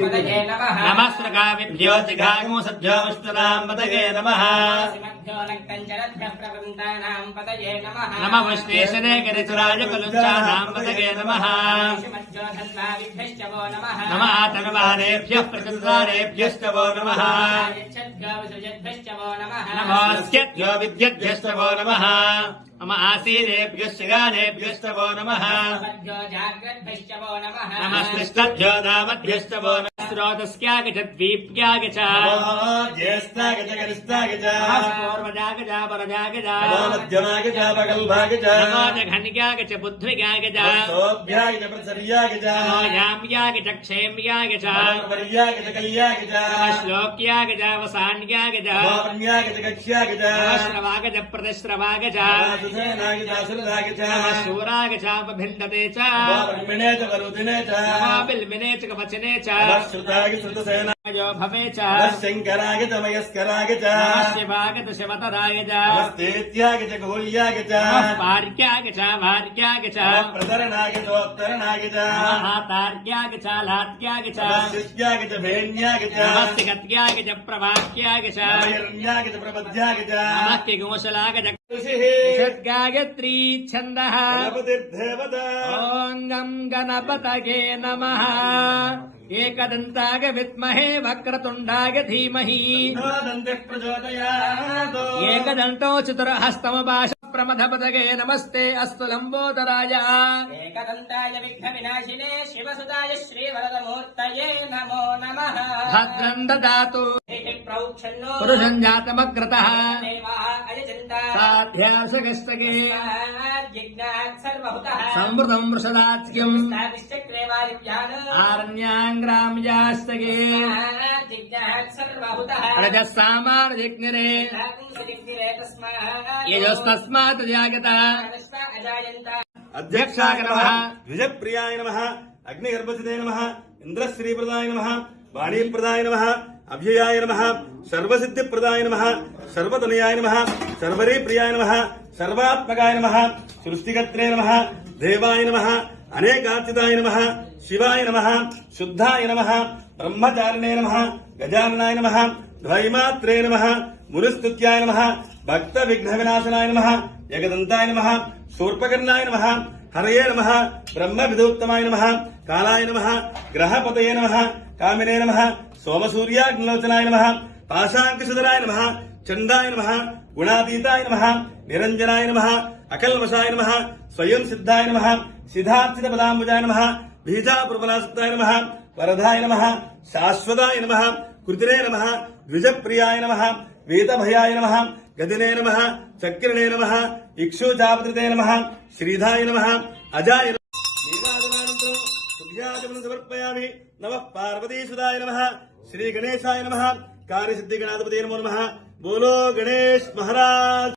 पतये नमः नमस्त्रकाविभ्यो जिघागो सद्भ्यो विष्णुनां पतये नमः नमः विश्वेशने गिरिसुराय कुलुञ्चानां पतये नमः नमः तनुवारेभ्यः प्रतिदारेभ्यश्च वो नमः नमोऽस्यभ्यो विद्यभ्यश्च वो नमः मम आसीनेभ्यश्च गानेभ्यश्च वो नमः नमस्तिष्ठभ्यो दावद्भ्यश्च वो नमः स्रोतस्यागच्छद्वीप्याग च ज्येष्ठाग च गरिष्ठाग च पूर्वजाग च परजाग च मध्यमाग च पगल्भाग च नमो जघन्याग च बुद्ध्विगाग च सोऽभ्याग च प्रसर्याग च नमो याम्याग च क्षेम्याग च वर्याग च कल्याग च श्लोक्याग च वसान्याग च वाण्याग च कक्ष्याग च श्रवाग च प्रतिश्रवाग च सुसेनाग च सुरदाग च शूराग च भिन्दते च ब्रह्मणे च वरुदिने च बिल्मिने च कवचने च श्रुताग श्रुतसेना यो भवे च शङ्कराग च मयस्कराग च शिवाग च शिवतराग च स्तेत्याग च गोल्याग च पार्क्याग च भार्क्याग च प्रतरणाग च उत्तरणाग च हातार्क्याग च लात्याग च शिष्याग च भेण्याग च गत्याग च प्रवाक्याग च हिरण्याग च प्रपद्याग च नमः गोशलाग च गायत्री छन्दः गणपतिर्देवता ॐ गं गणपतये नमः एकदन्ताग विद्महे वक्रतुण्डाय धीमहि दन्तः प्रचोदयात् एकदन्तो चतुर्हस्तमपाश प्रमथपतये नमस्ते अस्तु लम्बोदराय एकदन्ताय विघ्नविनाशिने शिवसुताय श्रीवरदमूर्तये नमो नमः भद्रं ददातु प्रौक्षन्नो पुरुषं जातमग्रतः देवाः अयजन्ता साध्यासगस्तके जिज्ञात् सर्वहुतः संवृतं वृषदात्क्यम् चक्रे वायुव्यान् आरण्याङ्ग्राम्यास्तके जिज्ञात् सर्वहुतः रजस्सामार्जिग्निरे तस्मात् यजस्तस्मात् जागतः अजायन्त अध्यक्षाय नमः द्विजप्रियाय नमः अग्निगर्भसिते नमः इन्द्रश्रीप्रदाय नमः वाणीप्रदाय नमः अभ्ययाय नमः सर्वसिद्धिप्रदाय नमः सर्वतनयाय नमः सर्वरीप्रियाय नमः सर्वात्मकाय नमः सृष्टिकर्त्रे नमः देवाय नमः अनेकार्चिताय नमः शिवाय नमः शुद्धाय नमः ब्रह्मचारिणे नमः गजाननाय नमः द्वैमात्रे नमः मुनिस्तुत्याय नमः भक्तविघ्नविनाशनाय नमः एकदन्ताय नमः शूर्पकर्णाय नमः हरये नमः ब्रह्मविदोत्तमाय नमः कालाय नमः ग्रहपतये नमः कामिने नमः सोमसूर्याग्निलोचनाय नमः पाशाङ्कुशधराय नमः चण्डाय नमः गुणातीताय नमः निरञ्जनाय नमः अकल्मषाय नमः स्वयं सिद्धाय नमः सिद्धार्थितपदाम्बुजाय नमः बीजापुरफलासक्ताय नमः वरदाय नमः शाश्वताय नमः कृतिने नमः द्विजप्रियाय नमः वेदभयाय नमः गदिने नमः चक्रिणे नमः इक्षुजापत्रिते नमः श्रीधाय नमः अजाय नीराजनानन्तरं समर्पयामि नमः पार्वतीसुताय नमः श्रीगणेशाय नमः कार्यसिद्धिगणाधिपतये नमो नमः बोलो गणेश महाराज।